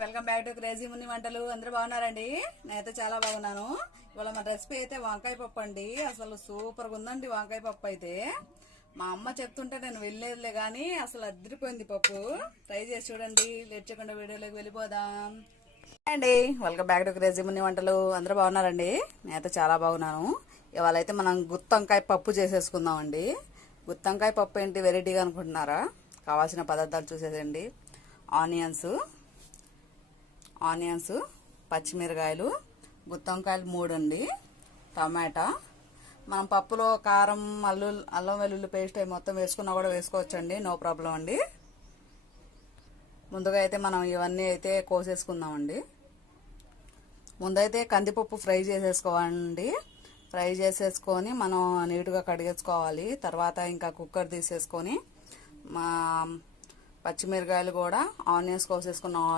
Welcome back to crazy Munni వంటలు. అందరూ బాగున్నారండి? నేనైతే చాలా బాగున్నాను. ఇవాళ మన రెసిపీ అయితే వంకాయ పప్పు అండి. అసలు సూపర్గా ఉందండి వంకాయ పప్పు అయితే. మా అమ్మ చెప్తుంటే నేను వెళ్ళేదిలే కానీ అసలు అదిరిపోయింది పప్పు. ట్రై చేసి చూడండి. లేట్ చేయకుండా వీడియోలోకి వెళ్ళిపోదాం అండి. Welcome back to crazy Munni వంటలు. అందరూ బాగున్నారండి? నేనైతే చాలా బాగున్నాను. ఇవాళ అయితే మనం గుత్తొంకాయ పప్పు చేసేసుకుందామండి. గుత్తొంకాయ పప్పు ఏంటి వెరైటీగా అనుకుంటున్నారా? కావాల్సిన పదార్థాలు చూసేదండి. ఆనియన్స్, పచ్చిమిరకాయలు, గుత్తొంకాయలు 3 అండి, టమాటా. మనం పప్పులో కారం, అల్లం వెల్లుల్లి పేస్ట్ అవి మొత్తం వేసుకున్నా కూడా వేసుకోవచ్చండి, నో ప్రాబ్లం అండి. ముందుగా అయితే మనం ఇవన్నీ అయితే కోసేసుకుందామండి. ముందైతే కందిపప్పు ఫ్రై చేసేసుకోవాలండి. ఫ్రై చేసేసుకొని మనం నీట్గా కడిగేసుకోవాలి. తర్వాత ఇంకా కుక్కర్ తీసేసుకొని పచ్చిమిరకాయలు కూడా ఆనియన్స్ కోసేసుకున్నాం.